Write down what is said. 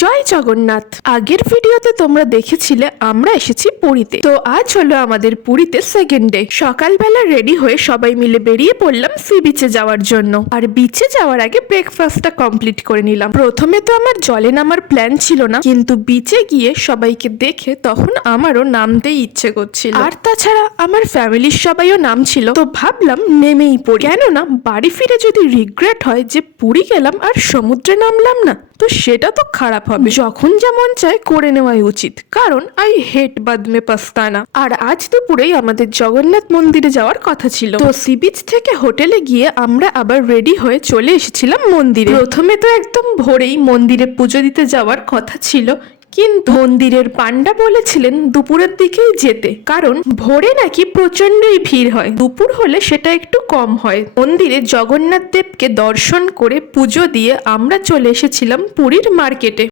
জয় জগন্নাথ। আগের ভিডিওতে তোমরা দেখেছিলে আমরা এসেছি পুরীতে। তো আজ হলো আমাদের পুরীতে সেকেন্ড ডে। সকালবেলা রেডি হয়ে সবাই মিলে বেরিয়ে পড়লাম সি বিচে যাওয়ার জন্য। আর বিচে যাওয়ার আগে ব্রেকফাস্টটা কমপ্লিট করে নিলাম। প্রথমে তো আমার জলে নামার প্ল্যান ছিল না, কিন্তু বিচে গিয়ে সবাইকে দেখে তখন আমারও নামতেই ইচ্ছে করছিল। আর তাছাড়া আমার ফ্যামিলির সবাইও নামছিল, তো ভাবলাম নেমেই পড়ি। কেননা বাড়ি ফিরে যদি রিগ্রেট হয় যে পুরী গেলাম আর সমুদ্রে নামলাম না, তো সেটা তো খারাপ হবে। যখন যেমন চায় করে নেওয়াই উচিত, কারণ আই হেট বাদমে পাস্তানা। আর আজ দুপুরেই আমাদের জগন্নাথ মন্দিরে যাওয়ার কথা ছিল। তো সি বিচ থেকে হোটেলে গিয়ে আমরা আবার রেডি হয়ে চলে এসেছিলাম মন্দিরে। প্রথমে তো একদম ভোরেই মন্দিরে পুজো দিতে যাওয়ার কথা ছিল, কিন্তু মন্দিরের পান্ডা বলেছিলেন দুপুরের দিকেই যেতে, কারণ ভোরে নাকি প্রচন্ডই ভিড় হয়, দুপুর হলে সেটা একটু কম হয়। মন্দিরে জগন্নাথ দেবকে দর্শন করে পুজো দিয়ে আমরা চলে এসেছিলাম পুরীর মার্কেটে।